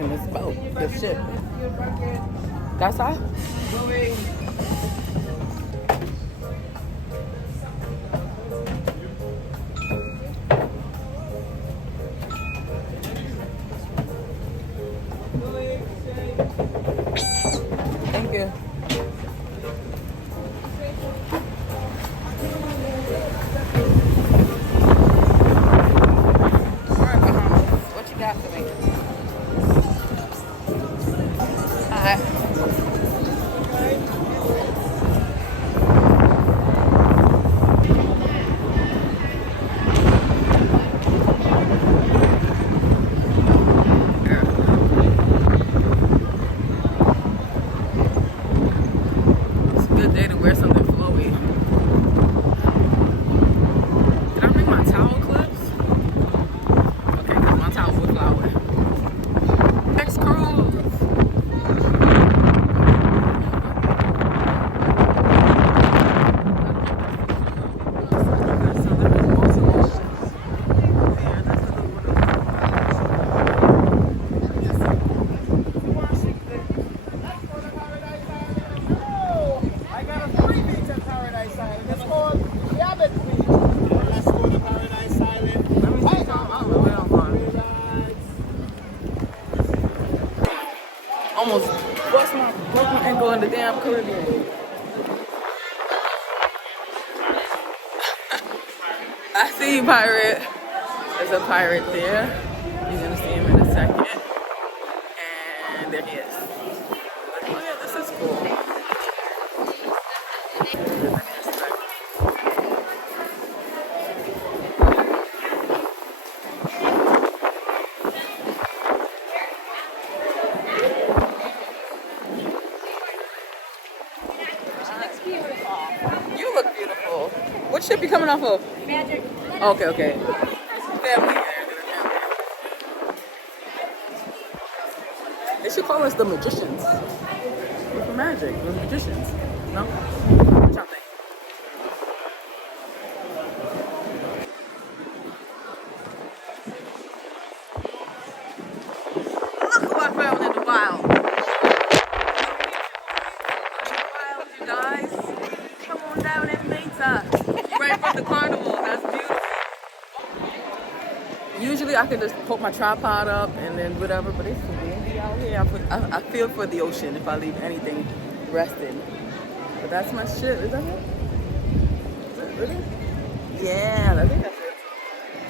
in this boat, this ship. That's all? Thank you. Alright, Bahamas. What you got for me? Hi. It's a good day to wear something flowy. Did I bring my towel clips? Okay, because my towels would fly away. Next cruise. Almost broke my ankle in the damn Caribbean. I see you, pirate. There's a pirate there. You're gonna see him in a second. And there he is. Oh yeah, this is cool. You look beautiful. What ship you coming off of? Magic. Okay, okay. Family there. They should call us the magicians. We're for magic. We're magicians. No? What y'all think? Look who I found in the wild. Wild, you guys. Come on down and meet us. Right from the carnival. That's beautiful. Usually I can just put my tripod up and then whatever, but it's so windy out here. I feel for the ocean if I leave anything resting. But that's my shit. Is that it? Is it? Yeah, I think that's it.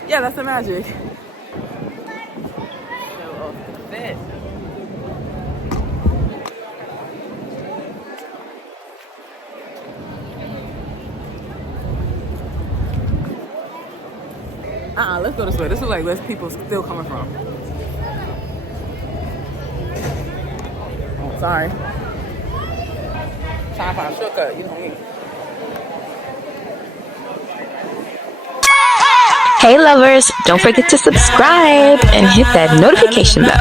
Yeah, that's the magic. Oh, fit. Let's go this way. This is like where people still coming from. Oh, sorry. Trying to find a shortcut, you know me. Hey lovers, don't forget to subscribe and hit that notification bell.